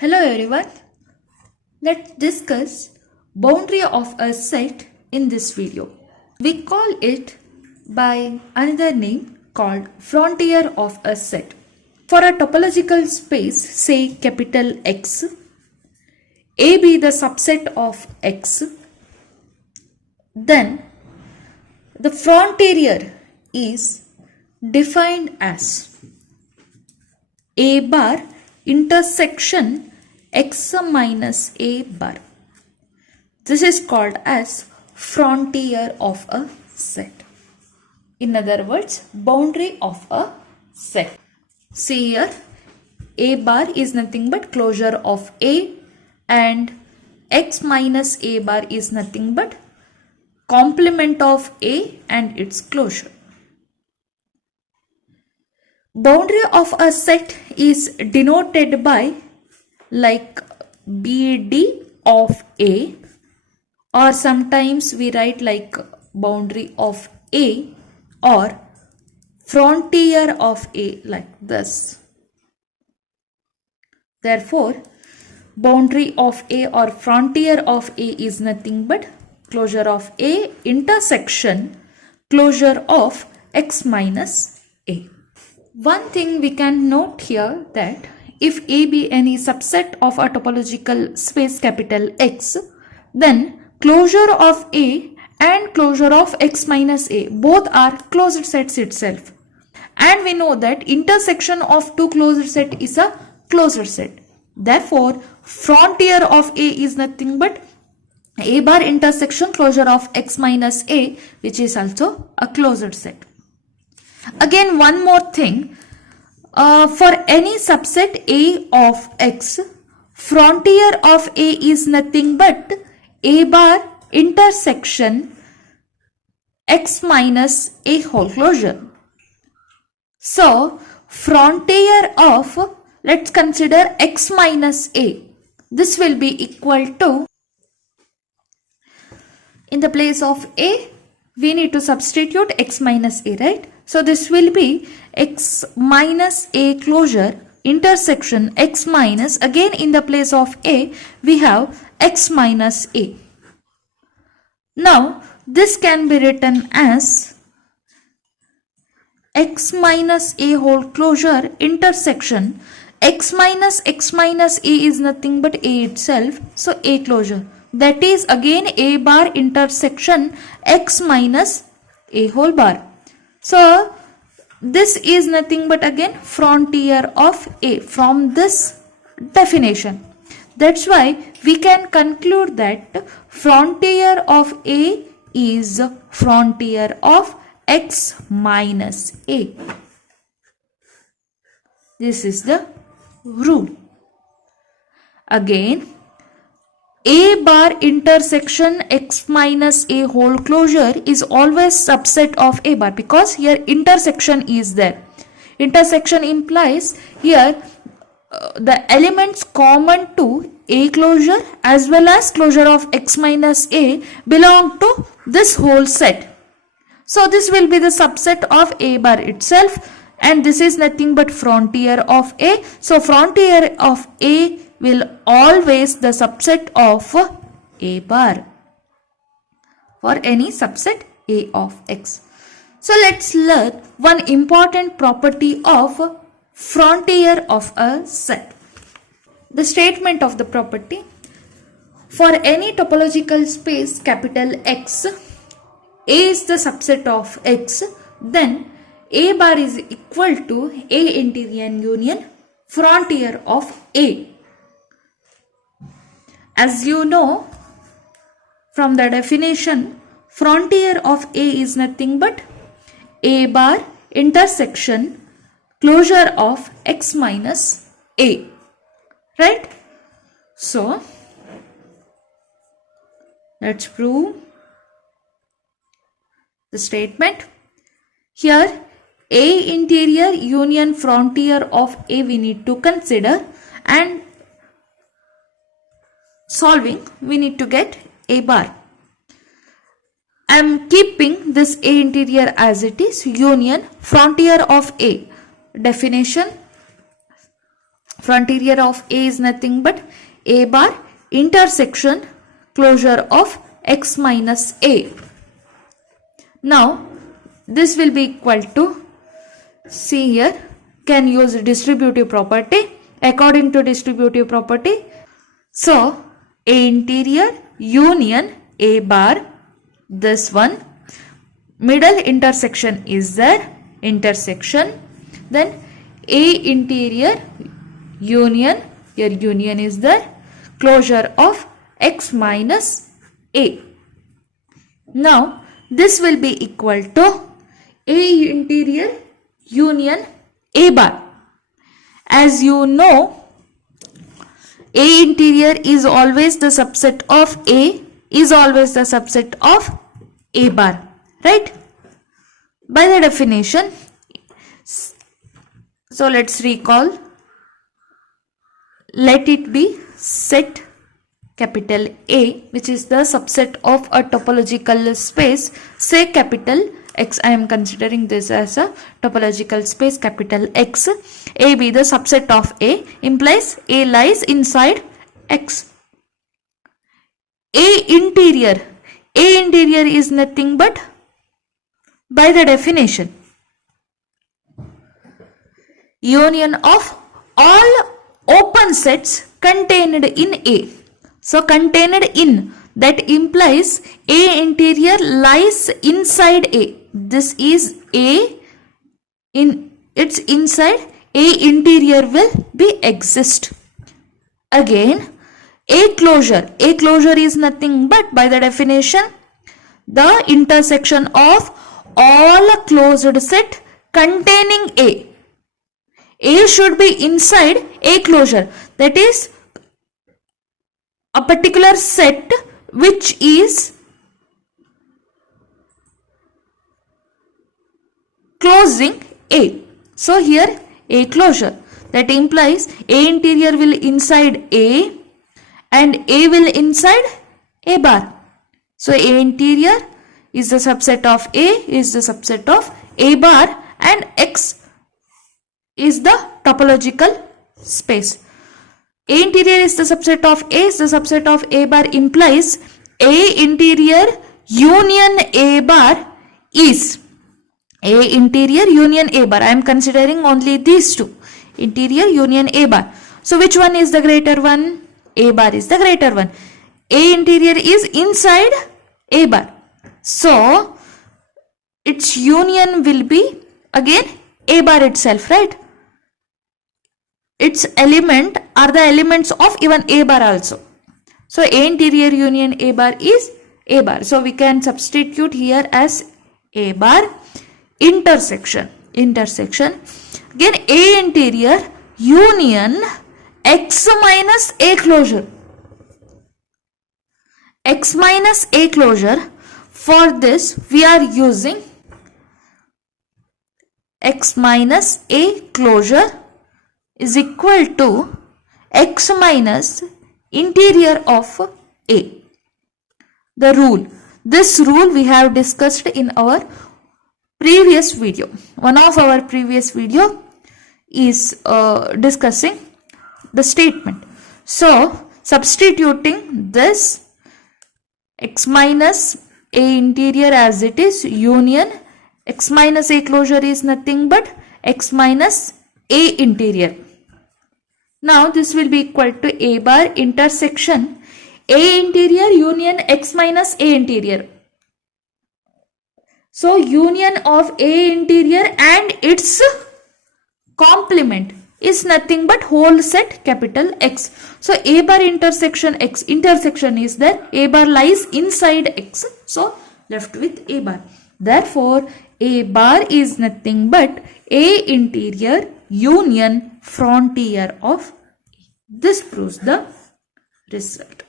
Hello everyone. Let's discuss boundary of a set in this video. We call it by another name called frontier of a set. For a topological space, say capital X, A be the subset of X, then the frontier is defined as A bar intersection X minus A bar. This is called as frontier of a set. In other words, boundary of a set. See here, A bar is nothing but closure of A and X minus A bar is nothing but complement of A and its closure. Boundary of a set is denoted by like BD of A, or sometimes we write like boundary of A or frontier of A like this. Therefore, boundary of A or frontier of A is nothing but closure of A intersection closure of X minus A. One thing we can note here that if A be any subset of a topological space capital X, then closure of A and closure of X minus A both are closed sets itself. And we know that intersection of two closed set is a closed set. Therefore, frontier of A is nothing but A bar intersection closure of X minus A, which is also a closed set. Again, one more thing, for any subset A of X, frontier of A is nothing but A bar intersection X minus A whole closure. So, frontier of, let's consider X minus A. This will be equal to, in the place of A, we need to substitute X minus A, right? So this will be X minus A closure intersection X minus, again in the place of A, we have X minus A. Now, this can be written as X minus A whole closure intersection X minus A is nothing but A itself, so A closure. That is again A bar intersection X minus A whole bar. So, this is nothing but again frontier of A from this definition. That's why we can conclude that frontier of A is frontier of X minus A. This is the rule. Again, A bar intersection X minus A whole closure is always subset of A bar because here intersection is there. Intersection implies here the elements common to A closure as well as closure of X minus A belong to this whole set. So this will be the subset of A bar itself, and this is nothing but frontier of A. So frontier of A will always the subset of A bar for any subset A of X. So let's learn one important property of frontier of a set. The statement of the property: for any topological space capital X, A is the subset of X, then A bar is equal to A interior union frontier of A. As you know from the definition, frontier of A is nothing but A bar intersection closure of X minus A, right? So, let's prove the statement. Here, A interior union frontier of A we need to consider, and solving we need to get A bar. I am keeping this A interior as it is, union frontier of A. Definition: Frontier of A is nothing but A bar intersection closure of x minus A. Now this will be equal to, see here, can use distributive property. According to distributive property, so A interior union A bar, this one, middle intersection is there, intersection, then A interior union, here union is there, closure of x minus A. Now this will be equal to A interior union A bar. As you know, A interior is always the subset of A, is always the subset of A bar, right? By the definition, so let's recall, let it be set capital A, which is the subset of a topological space, say capital X. I am considering this as a topological space capital X. A be the subset of A implies A lies inside X. A interior is nothing but, by the definition, union of all open sets contained in A. So contained in, that implies A interior lies inside A. This is A, in its inside A interior will be exist. Again, A closure is nothing but, by the definition, the intersection of all closed set containing A. A should be inside A closure, that is a particular set which is closing A. So here A closure, that implies A interior will inside A and A will inside A bar. So A interior is the subset of A, is the subset of A bar, and X is the topological space. A interior is the subset of A, is the subset of A bar, implies A interior union A bar is A interior union A bar. I am considering only these two, interior union A bar. So which one is the greater one? A bar is the greater one. A interior is inside A bar. So its union will be again A bar itself, right? Its element are the elements of even A bar also. So A interior union A bar is A bar. So we can substitute here as A bar intersection. Again A interior union X minus A closure. X minus A closure. For this we are using X minus A closure is equal to X minus interior of A. The rule. This rule we have discussed in our previous video. One of our previous video is discussing the statement. So substituting this X minus A interior as it is union X minus A closure is nothing but X minus A interior. Now this will be equal to A bar intersection A interior union X minus A interior. So union of A interior and its complement is nothing but whole set capital X. So A bar intersection X, intersection is there, A bar lies inside X. So left with A bar. Therefore A bar is nothing but A interior union frontier of A. This proves the result.